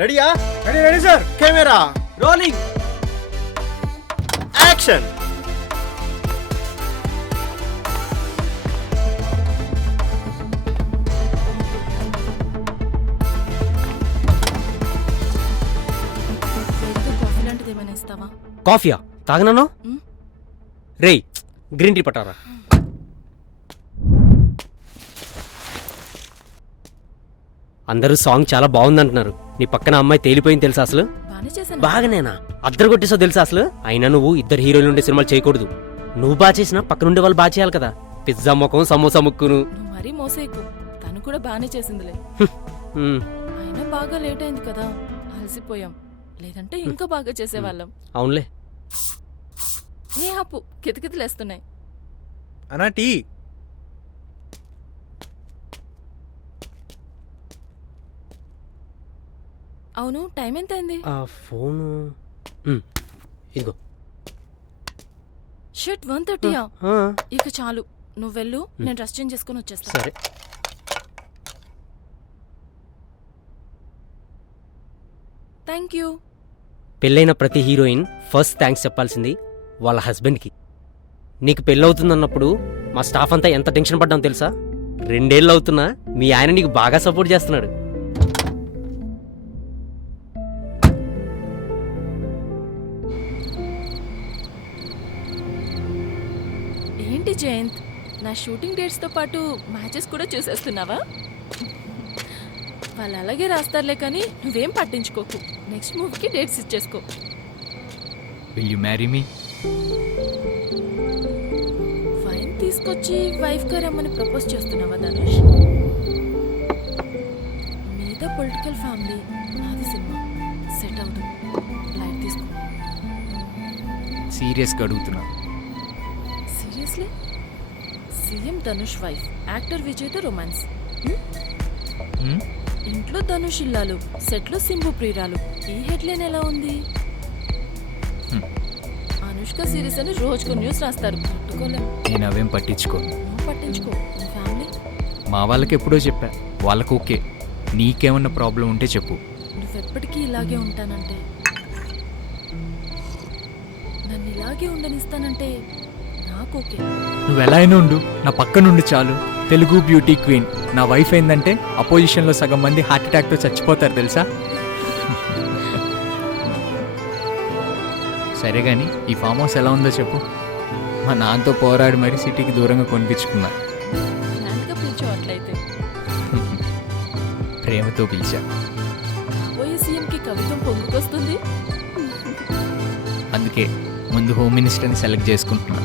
రెడీయా? Ready sir. Camera rolling, action. Coffee లాంటిది ఏమైనా ఇస్తావా? కాఫీయా తాగనను? రేయ్ గ్రీన్ టీ పట్టారా. అందరూ సాంగ్ చాలా బాగుందంటున్నారు. నీ పక్కన అమ్మాయి తేలిపోయింది తెలుసా అసలు? బానే చేశాను. బాగానేనా? అద్దరు కొట్టేసో తెలుసా అసలు? అయినా నువ్వు ఇద్దరు హీరోలు ఉండే సినిమాలు చేయకూడదు. నువ్వు బాగా చేసినా పక్కనుండే వాళ్ళు బాగా చేయాలి కదా. పిజ్జా ముఖం సమోసా ముక్కును. నువ్వు మరీ మోసేకు. తను కూడా బానే చేసిందిలే. అయినా బాగా లేట్ అయింది కదా, అలసిపోయాం. లేదంటే ఇంకా బాగా చేసేవాళ్ళం. అవునులే. ఏ ఆపు, కితకితలేస్తున్నాయి. అన్నా టీ. అవును, టైం ఎంత అయింది? ఆ ఫోను ఇదిగో. షర్ట్ 1:30. ఆ, ఇక చాలు, నువ్వు వెళ్ళు, నేను డ్రెస్ చేంజ్ చేసుకుని వచ్చేస్తా. సరే. Thank you. పెళ్ళైన ప్రతి హీరోయిన్ ఫస్ట్ థ్యాంక్స్ చెప్పాల్సింది వాళ్ళ హస్బెండ్కి. నీకు పెళ్ళవుతుందన్నప్పుడు మా స్టాఫ్ అంతా ఎంత టెన్షన్ పడ్డాం తెలుసా? 2 ఏళ్ళు అవుతున్నా మీ ఆయన నీకు బాగా సపోర్ట్ చేస్తున్నాడు. ఏంటి జయంత్, నా షూటింగ్ డేట్స్ తో పాటు మ్యాచెస్ కూడా చూసేస్తున్నావా? వాళ్ళు అలాగే రాస్తారులే, కానీ నువ్వేం పట్టించుకోకు. నెక్స్ట్ మూవీకి డేట్స్ ఇచ్చేసుకో. Will you marry me? Wine తీసుకొచ్చి వైఫ్ గా రమ్మని ప్రపోజ్ చేస్తున్నావా ధనుష్? మీద పొలిటికల్ ఫ్యామిలీ, నాది సినిమా. సెట్ అవుతుంది, లైట్ తీసుకో. సీరియస్గా అడుగుతున్నా. Seriously? CM Dhanush wife, actor విజయ్తో రొమాన్స్. ఇంట్లో ధనుష్ ఇల్లాలు, సెట్లో సింబు ప్రియురాలు. ఈ హెడ్లైన్ ఎలా ఉంది? అనుష్క సిరీస్ అని రోజుకు న్యూస్ రాస్తారు, పట్టుకోలేం. నేను అవేం పట్టించుకోను. నువ్వు పట్టించుకో, నీ ఫ్యామిలీ. మా వాళ్ళకి ఎప్పుడో చెప్పా, వాళ్ళకు ఓకే. నీకేమన్నా ప్రాబ్లం ఉంటే చెప్పు. నువ్వెప్పటికీ ఇలాగే ఉంటానంటే, నన్ను ఇలాగే ఉండనిస్తానంటే నాకు ఓకే. నువ్వు ఎలా అయినా ఉండు, నా పక్క నుండి చాలు. తెలుగు బ్యూటీ క్వీన్ నా వైఫ్ అయిందంటే అపోజిషన్లో సగం మంది హార్ట్ అటాక్తో చచ్చిపోతారు తెలుసా? సరే కానీ ఈ ఫామ్ హౌస్ ఎలా ఉందో చెప్పు. మా నాన్నతో పోరాడి మరీ సిటీకి దూరంగా కొనిపించుకున్నా. గ్రాండ్గా పిలిచావు అట్లయితే. ప్రేమతో పిలిచా. పోయే సీఎంకి కవిత్వం పొంగుకొస్తుంది. అందుకే ముందు హోమ్ మినిస్టర్ని సెలెక్ట్ చేసుకుంటున్నా.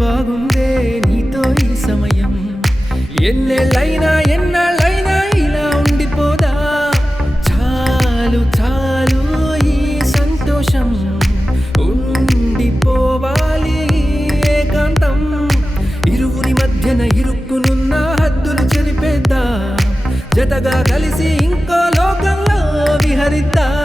బాగుందే నీతో ఈ సమయం, ఎన్నెళ్ళైనా ఎన్నాళ్ళైనా ఇలా ఉండిపోదా, చాలు చాలు ఈ సంతోషం, ఉండిపోవాలి ఏకాంతం, ఇరువురి మధ్యన ఇరుక్కునున్న హద్దులు చెరిపేద్దా, జతగా కలిసి ఇంకో లోకంలో విహరిద్దాం.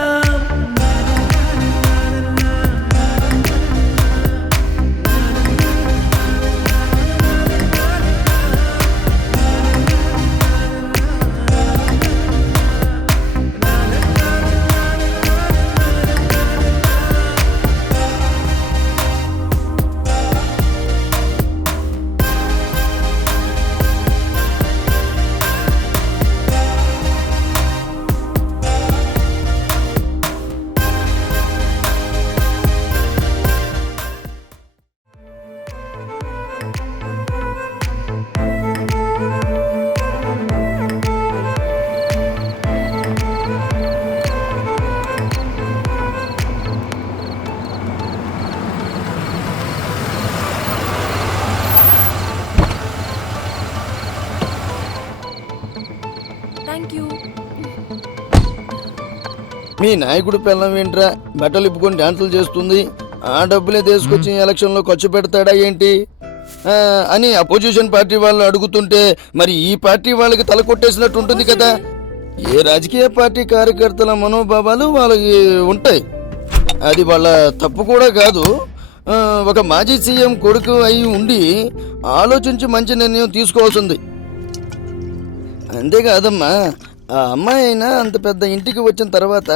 Thank you. మీ నాయకుడు పిల్లం ఏంట్రా బట్టలు ఇప్పుకొని డాన్సులు చేస్తుంది, ఆ డబ్బులే తీసుకొచ్చి ఎలక్షన్లో ఖర్చు పెడతాడా ఏంటి అని అపోజిషన్ పార్టీ వాళ్ళు అడుగుతుంటే మరి ఈ పార్టీ వాళ్ళకి తల కొట్టేసినట్టు ఉంటుంది కదా. ఏ రాజకీయ పార్టీ కార్యకర్తల మనోభావాలు వాళ్ళకి ఉంటాయి, అది వాళ్ళ తప్పు కూడా కాదు. ఒక మాజీ సీఎం కొడుకు అయి ఉండి ఆలోచించి మంచి నిర్ణయం తీసుకోవాల్సింది. అంతేకాదమ్మా, ఆ అమ్మాయి అయినా అంత పెద్ద ఇంటికి వచ్చిన తర్వాత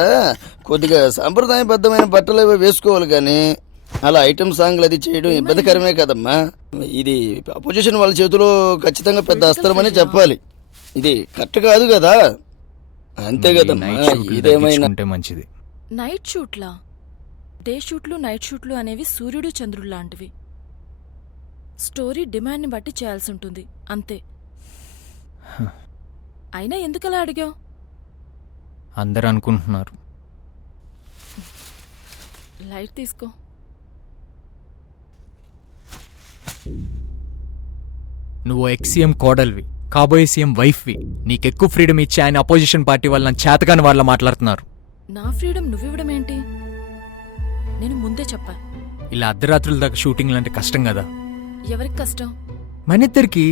కొద్దిగా సాంప్రదాయబద్ధమైన బట్టలు వేసుకోవాలి, కానీ అలా ఐటమ్ సాంగ్లు అది చేయడం ఇబ్బందికరమే కదమ్మా. ఇది అపోజిషన్ వాళ్ళ చేతిలో ఖచ్చితంగా పెద్ద అస్త్రమని చెప్పాలి. ఇది కరెక్ట్ కాదు కదా. అంతే కదమ్మా. ఇదేమైనా మంచిది. నైట్ షూట్లా? డే షూట్లు నైట్ షూట్లు అనేవి సూర్యుడు చంద్రుడు లాంటివి. స్టోరీ డిమాండ్ని బట్టి చేయాల్సి ఉంటుంది అంతే. అయినా ఎందుకలా అడిగావు? అందరు అనుకుంటున్నారు. లైట్ తీసుకో. నువ్వు ఎక్స్-సీఎం కోడల్వి, కాబోయే సీఎం వైఫ్వి. నీకెక్కువ ఫ్రీడమ్ ఇచ్చి ఆయన అపోజిషన్ పార్టీ వాళ్ళ చేతకాని వాళ్ళ మాట్లాడుతున్నారు. నా ఫ్రీడమ్ నువ్వివ్వడం ఏంటి? నేను ముందే చెప్పా, ఇలా అర్ధరాత్రుల దాకా షూటింగ్లు అంటే కష్టం కదా. ఎవరికి కష్టం? మనిద్దరికి.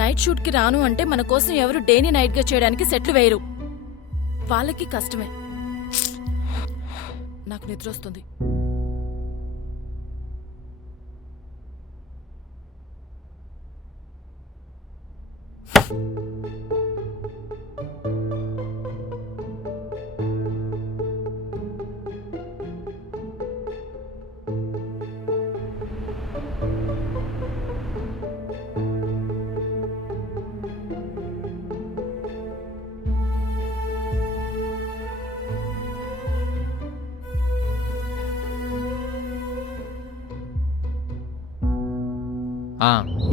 నైట్ షూట్కి రాను అంటే మన కోసం ఎవరు డేని నైట్గా చేయడానికి సెట్లు వేయరు. వాళ్ళకి కష్టమే. నాకు నిద్ర వస్తుంది.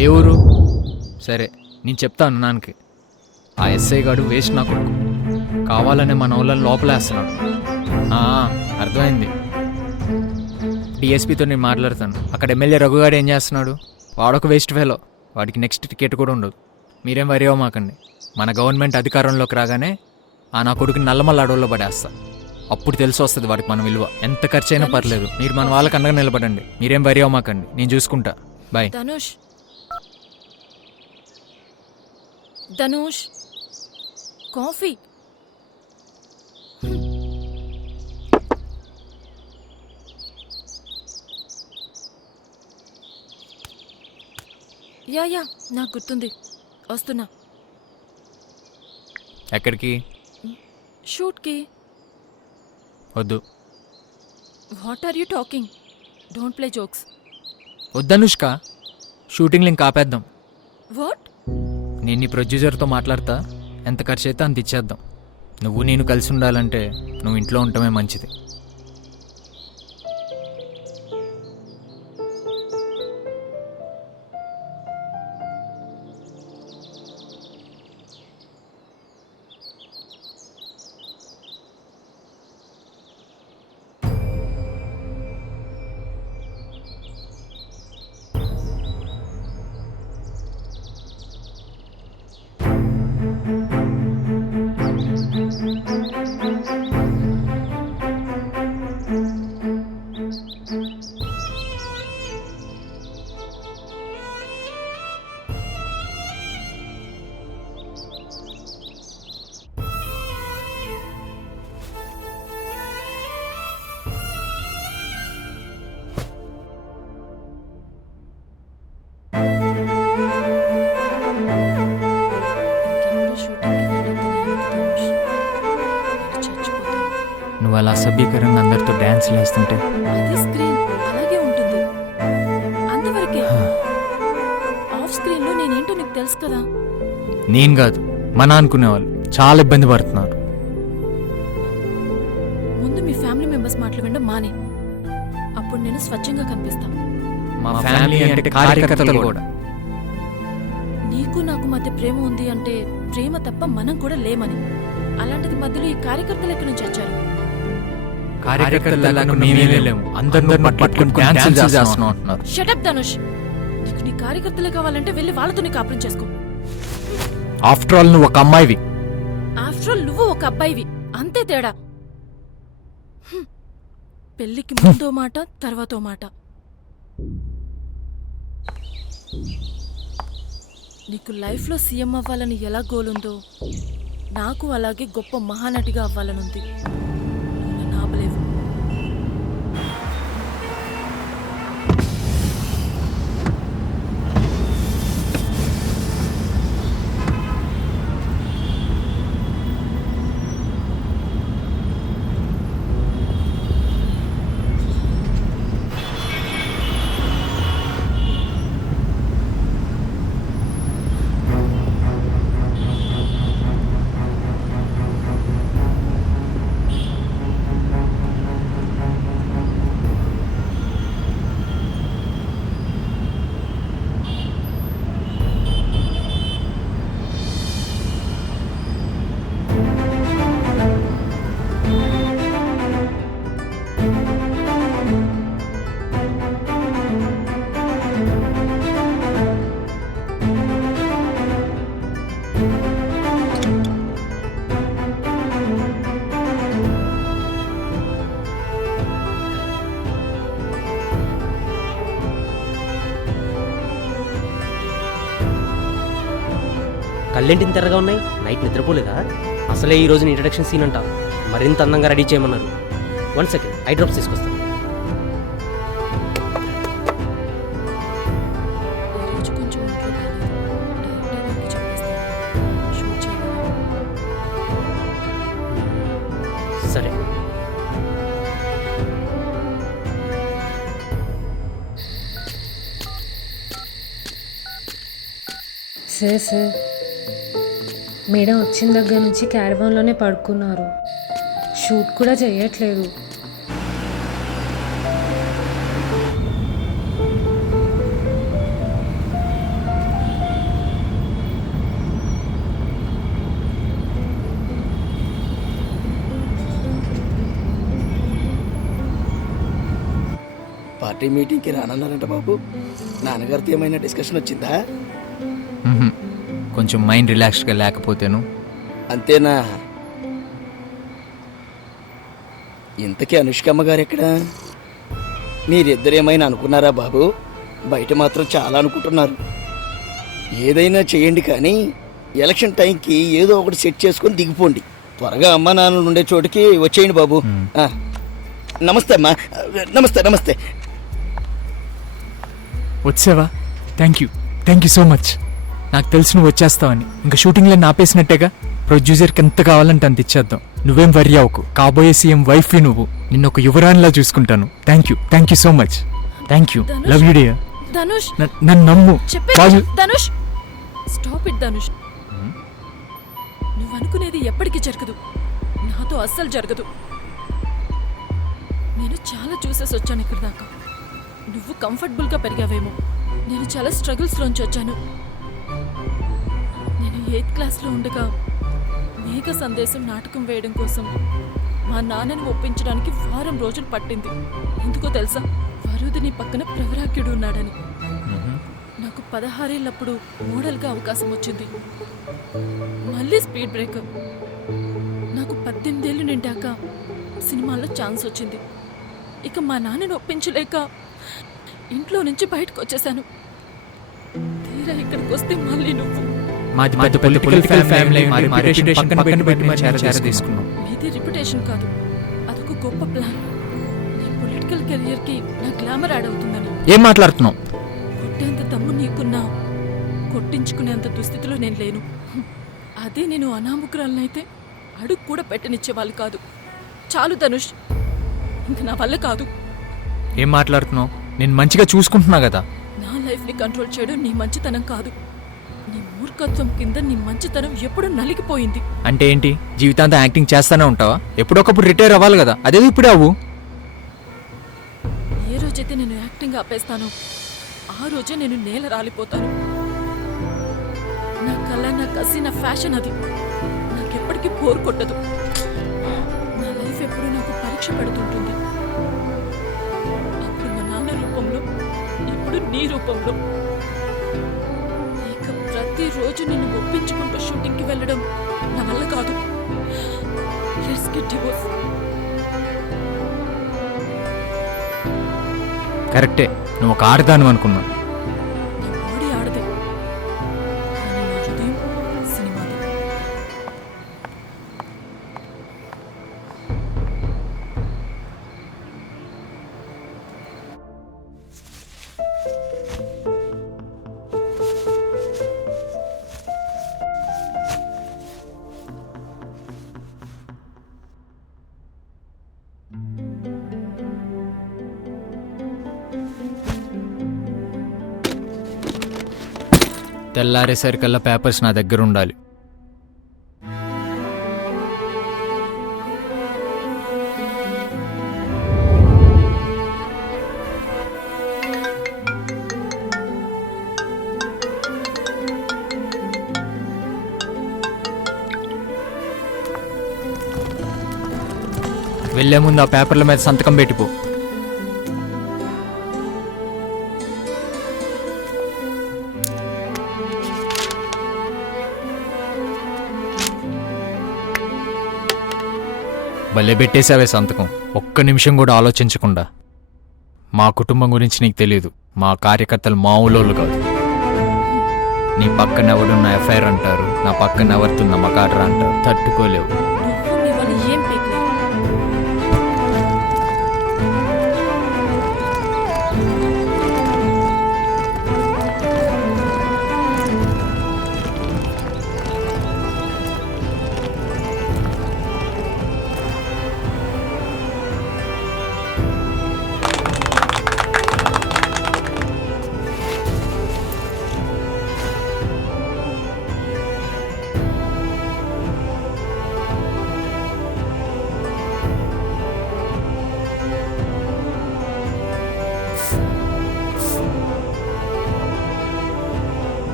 ఏ ఊరు? సరే నేను చెప్తాను నాన్నకి. ఆ ఎస్ఐ గాడు వేస్ట్ నా కొడుకు, కావాలనే మన వాళ్ళని లోపలేస్తున్నాడు. అర్థమైంది. డిఎస్పీతో నేను మాట్లాడతాను. అక్కడ ఎమ్మెల్యే రఘుగాడు ఏం చేస్తున్నాడు? వాడొక వేస్ట్ ఫెలో, వాడికి నెక్స్ట్ టికెట్ కూడా ఉండదు. మీరేం వరి అవ్వమాకండి. మన గవర్నమెంట్ అధికారంలోకి రాగానే నా కొడుకుని నల్లమల్ల అడవుల్లో పడేస్తా. అప్పుడు తెలిసి వస్తుంది వాడికి మన విలువ. ఎంత ఖర్చు అయినా పర్లేదు, మీరు మన వాళ్ళకి అండగా నిలబడండి. మీరేం వరి అవ్వమాకండి, నేను చూసుకుంటా. Bye. Dhanush, Dhanush, coffee. Yeah నాకు గుర్తుంది, వస్తున్నా. ఎక్కడికి? షూట్కి. వద్దు. What are you talking? Don't play jokes. వద్దనుష్క, షూటింగ్లు ఇంకా ఆపేద్దాం. వాట్? నేను నీ ప్రొడ్యూసర్తో మాట్లాడతా, ఎంత ఖర్చు అయితే అంత ఇచ్చేద్దాం. నువ్వు నేను కలిసి ఉండాలంటే నువ్వు ఇంట్లో ఉండటమే మంచిది. నువ్వు అలా అసభ్యకరంగా అందరితో డ్యాన్స్లు వేస్తుంటే అది స్క్రీన్ అలాగే ఉంటుంది అంతవరకే. ఆఫ్ స్క్రీన్ లో నేనేంటో నీకు తెలుసు కదా. నేను కాదు మన అనుకునేవాళ్ళు చాలా ఇబ్బంది పడుతున్నారు. ముందు మీ ఫ్యామిలీ మెంబర్స్ మాటలు వినడం మానే, అప్పుడు నేను స్వచ్ఛంగా కనిపిస్తా. మా ఫ్యామిలీ అంటే కార్యకర్తలు కూడా. నీకు నాకు మధ్య ప్రేమ ఉంది అంటే ప్రేమ తప్ప మనం కూడా లేమని. అలాంటిది మధ్యలో ఈ కార్యకర్తలు ఎక్కడి నుంచి వచ్చారు? కార్యకర్తలకు మేమే లేము, అందరిని పట్టుకొని డాన్సులు చేస్తున్నాం అంటున్నారు. షటప్ ధనుష్, నీకు నీ కార్యకర్తలే కావాలంటే వెళ్ళి వాళ్ళతోనే కాపురం చేసుకో. ఆఫ్టర్ ఆల్ నువ్వు ఒక అమ్మాయివి. ఆఫ్టర్ ఆల్ నువ్వు ఒక అబ్బాయివి, అంతే తేడా. హ్మ్. పెళ్లికి ముందో మాట తర్వాతో మాట. నీకు లైఫ్లో సీఎం అవ్వాలని ఎలా గోల్ ఉందో నాకు అలాగే గొప్ప మహానటిగా అవ్వాలనుంది. నువ్వు నన్ను ఆపలేవు. కళ్ళేంటిని తెరగా ఉన్నాయి? నైట్ నిద్రపోలేదా? అసలే ఈ రోజున ఇంట్రడక్షన్ సీన్ అంట, మరింత అందంగా రెడీ చేయమన్నారు. 1 సెకండ్, ఐ డ్రాప్స్ తీసుకొస్తాను. ఈ రోజు కొంచెం ఒంట్లో బాగాలేదు. డైరెక్టర్ గారికి చెప్పేస్తాను. షూట్ చేయాలి. సరే. సార్ మేడం వచ్చిన దగ్గర నుంచి క్యారవాన్లోనే పడుకున్నారు. షూట్ కూడా చేయట్లేదు. పార్టీ మీటింగ్కి రానన్నారంట బాబు. నాన్నగారితో ఏమైనా డిస్కషన్ వచ్చిందా? కొంచెం మైండ్ రిలాక్స్డ్గా లేకపోతేను. అంతేనా? ఇంతకీ అనుష్కమ్మ గారు ఎక్కడా? మీరిద్దరేమైనా అనుకున్నారా బాబు? బయట మాత్రం చాలా అనుకుంటున్నారు. ఏదైనా చేయండి కానీ ఎలక్షన్ టైంకి ఏదో ఒకటి సెట్ చేసుకొని దిగిపోండి. త్వరగా అమ్మా నాన్న ఉండే చోటికి వచ్చేయండి బాబు. నమస్తే అమ్మా. నమస్తే నమస్తే. వచ్చావా? Thank you so much. నాకు తెలుసు నువ్వు వచ్చేస్తావని. ఇంకా షూటింగ్లో ఆపేసినట్టేగా. ప్రొడ్యూసర్కి ఎంత కావాలంటే అంత ఇచ్చేద్దాం. నువ్వేం వరి అవ్వకు. కాబోయే సీఎం వైఫ్ నువ్వు. నిన్న ఒక యువరానిలా చూసుకుంటాను. Thank you so much. Thank you. Love you dear. Dhanush, నన్ను నమ్ము. Dhanush, stop it Dhanush. నువ్వు అనుకునేది ఎప్పటికీ జరగదు. నాతో అస్సలు జరగదు. నేను చాలా చూసేసి వచ్చాను ఇక్కడ దాకా. నువ్వు కంఫర్టబుల్గా పెరిగావేమో. నేను చాలా స్ట్రగుల్స్లోంచి వచ్చాను. నేను 8th క్లాస్లో ఉండగా మేఘ సందేశం నాటకం వేయడం కోసం మా నాన్నని ఒప్పించడానికి వారం రోజులు పట్టింది. ఎందుకో తెలుసా? వరుదిని పక్కన ప్రవరాగ్యుడు ఉన్నాడని. నాకు 16 ఏళ్ళప్పుడు మోడల్గా అవకాశం వచ్చింది. మళ్ళీ స్పీడ్ బ్రేకర్. నాకు 18 ఏళ్ళు నిండాక సినిమాల్లో ఛాన్స్ వచ్చింది. ఇక మా నాన్నని ఒప్పించలేక ఇంట్లో నుంచి బయటకు వచ్చేసాను. తీరా ఇక్కడికి వస్తే మళ్ళీ నువ్వు. మాది పొలిటికల్ ఫ్యామిలీ. మీది రిప్యుటేషన్ కాదు, అదొక గొప్ప ప్లాన్. నీ పొలిటికల్ కెరియర్ కి నా గ్లామర్ యాడ్ అవుతుందని. ఏం మాట్లాడుతున్నావు? కొట్టేంత దమ్ము నీకున్నా కొట్టించుకునేంత దుస్థితిలో నేను లేను. అదే నేను అనామకురాలనైతే అడుగు కూడా పెట్టనిచ్చేవాళ్ళు కాదు. చాలు ధనుష్, ఇంక నా వల్ల కాదు. ఏం మాట్లాడుతున్నావు? నేను మంచిగా చూసుకుంటున్నా కదా. నా లైఫ్ని కంట్రోల్ చేయడం నీ మంచితనం కాదు. నీ మూర్ఖత్వం కింద నీ మంచితనం ఎప్పుడూ నలిగిపోయింది. అంటే ఏంటి, జీవితాంతం యాక్టింగ్ చేస్తానే ఉంటావా? ఎప్పుడొకప్పుడు రిటైర్ అవ్వాలి కదా, అదేదో ఇప్పుడే అవ్వు. ఏ రోజైతే నేను యాక్టింగ్ ఆపేస్తానో ఆ రోజే నేను నేల రాలిపోతాను. నా కళ, నా కసి, నా ఫ్యాషన్ అది నాకెప్పటికీ బోర్ కొట్టదు. నా లైఫ్ ఎప్పుడు నాకు పరీక్ష పెడుతుంటుంది. అప్పుడు మా నాన్న రూపంలో, ఇప్పుడు నీ రూపంలో. ఇక ప్రతిరోజు నిన్ను ఒప్పించుకుంటూ షూటింగ్కి వెళ్ళడం నా వల్ల కాదు. Let's get divorce. కరెక్టే, నువ్వు ఒక ఆడదాను అనుకున్నా. నా బాడీ ఆడదే, కానీ నా హృదయం సినిమాది. తెల్లారేసరికల్లా పేపర్స్ నా దగ్గర ఉండాలి. వెళ్లే ముందు ఆ పేపర్ల మీద సంతకం పెట్టిపో. భలే పెట్టేశావే సంతకం, ఒక్క నిమిషం కూడా ఆలోచించకుండా. మా కుటుంబం గురించి నీకు తెలియదు, మా కార్యకర్తలు మామూలు కాదు. నీ పక్కన ఎవడున్న ఎఫ్ఐఆర్ అంటారు, నా పక్కన ఎవరుతున్న మకాడ్రా అంటారు. తట్టుకోలేవు. నువ్వు నీ వల్ల ఏం పీకలేవు.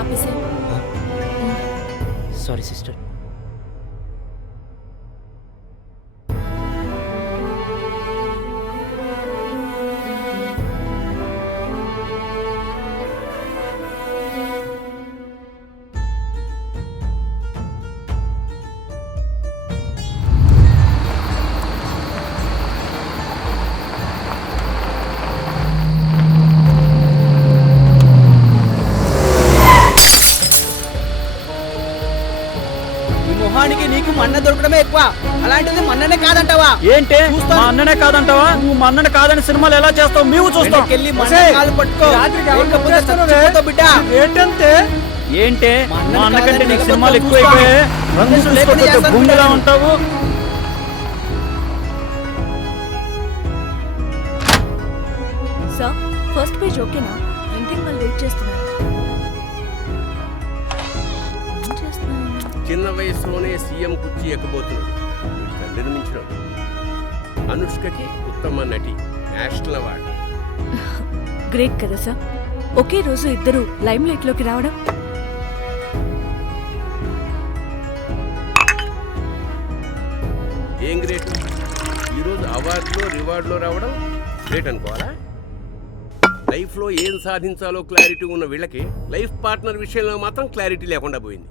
ఆపేసే. Sorry sister. మొహానికి నీకు మన్న దొరకడమే ఎక్కువ, అలాంటిది మన్ననే కాదంటావా? ఏంటి మా అన్ననే కాదంటావా? నువ్వు మా అన్ననే కాదని సినిమాలు ఎలా చేస్తావు మేము చూస్తాం. వెళ్ళి మన్న కాలు పట్టుకో, లేకపోతే చచ్చిపోతావు బిడ్డ. ఏంటంటే ఏంటే మా అన్నకంటే నీకు సినిమాలు ఎక్కువైపోయాయి. రంగు చూసుకోకపోతే భూమిలా ఉంటావు. సార్, ఫస్ట్ పేజ్ ఓకేనా? ప్రింటింగ్ వాళ్ళు వెయిట్ చేస్తున్నారు. ఏం చేస్తున్నారు? చిన్న వయసులోనే సీఎం కుర్చీ ఎక్కబోతున్నాడు. తండ్రిని మించినాడు. అనుష్కకి ఉత్తమ నటి నేషనల్ అవార్డు. గ్రేట్ కదా సార్, ఒకే రోజు ఇద్దరు లైమ్ లైట్ లోకి రావడం. ఏం గ్రేట్! ఈరోజు అవార్డులో రివార్డులో రావడం గ్రేట్ అనుకోవాలా? లైఫ్లో ఏం సాధించాలో క్లారిటీ ఉన్న వీళ్ళకి లైఫ్ పార్ట్నర్ విషయంలో మాత్రం క్లారిటీ లేకుండా పోయింది.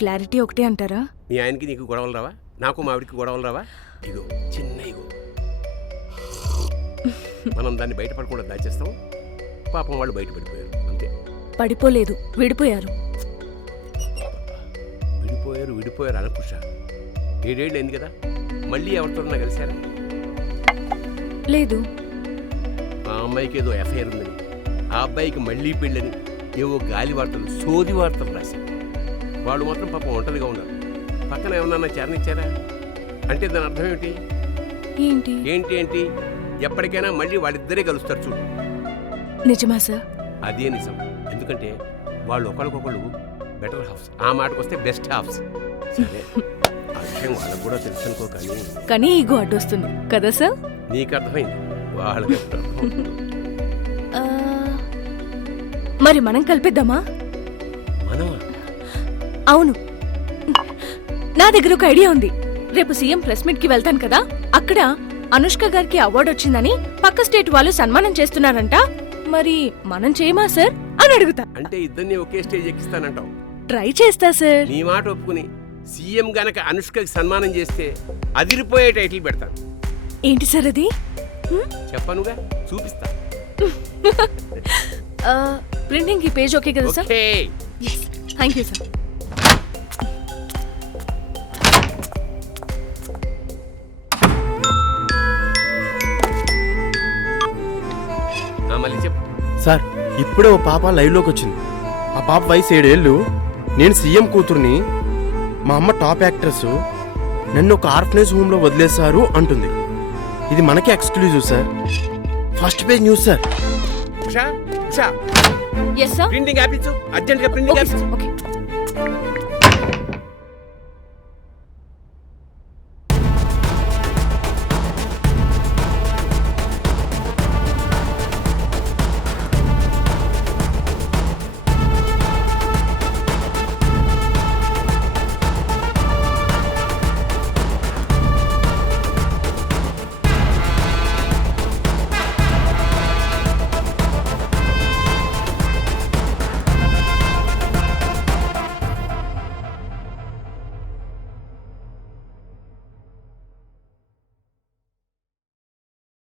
క్లారిటీ ఒకటే అంటారా? మీ ఆయనకి నీకు గొడవలు రావా? నాకు మావిడికి గొడవలు రావా? ఇగో చిన్న ఇగో మనం దాన్ని బయటపడకుండా దాచేస్తాం. పాపం వాళ్ళు బయటపడిపోయారు అంతే. పడిపోలేదు, విడిపోయారు. విడిపోయారు అనుకుష. 7 ఏళ్ళు అయింది కదా, మళ్ళీ ఎవరితోన్నా కలిశారా? లేదు. ఆ అమ్మాయికి ఏదో ఎఫ్ఐఆర్ ఉందని, ఆ అబ్బాయికి మళ్ళీ పెళ్ళని ఏవో గాలి వార్తలు, సోది వార్తలు రాశారు. వాళ్ళు మాత్రం పాపం ఒంటరిగా ఉన్నారు. పక్కన ఏమన్నా చేరనిచ్చారా? అంటే దాని అర్థం ఏమిటి? ఏంటి? ఏంటి ఏంటి ఎప్పటికైనా మళ్ళీ వాళ్ళిద్దరే కలుస్తారు చూడు. నిజమా సార్? అదే నిజం. ఎందుకంటే వాళ్ళు ఒకరికొకళ్ళు బెటర్ హాఫ్స్. ఆ మాటకు వస్తే బెస్ట్ హాఫ్స్. సరే, ఆ విషయం వాళ్ళకు కూడా తెలుసు అనుకో. కానీ ఈగో అడ్డొస్తుంది కదా సార్? నీకు అర్థమైంది, వాళ్ళకి ఆ, మరి మనం కలిపిద్దామా? మనమా? అవును, నా దగ్గర ఒక ఐడియా ఉంది. రేపు సీఎం ప్రెస్ మీట్ కి వెళ్తాను కదా, అక్కడ అనుష్క గారికి అవార్డు వచ్చిందని పక్క స్టేట్ వాళ్ళు సన్మానం చేస్తున్నారంట. మరి మనం చేయమా సార్ అని అడుగుతా. అంటే ఇద్దరిని ఒకే స్టేజ్ ఎక్కిస్తానంటావు? ట్రై చేస్తా సార్. నీ మాట ఒప్పుకుని సీఎం గనక అనుష్కకి సన్మానం చేస్తే అదిరిపోయే టైటిల్ పెడతాను. ఏంటి సార్ అది? చెప్పనుగా, చూపిస్తా. ప్రింటింగ్ ఈ పేజ్ ఓకే కదా sir? Okay. Thank you sir. మళ్ళీ చెప్పు. సార్, ఇప్పుడే ఓ పాప లైవ్లోకి వచ్చింది. ఆ పాప వయసు 7 ఏళ్ళు. నేను సీఎం కూతుర్ని, మా అమ్మ టాప్ యాక్ట్రెస్, నన్ను ఒక ఆర్ఫనేజ్ హోమ్లో వదిలేశారు అంటుంది. ఇది మనకే exclusive sir. First page news sir. Usha, Usha, yes sir. Printing ఆపించు, అర్జెంట్గా ప్రింటింగ్ ఓకే ఆపించు. Sir, okay.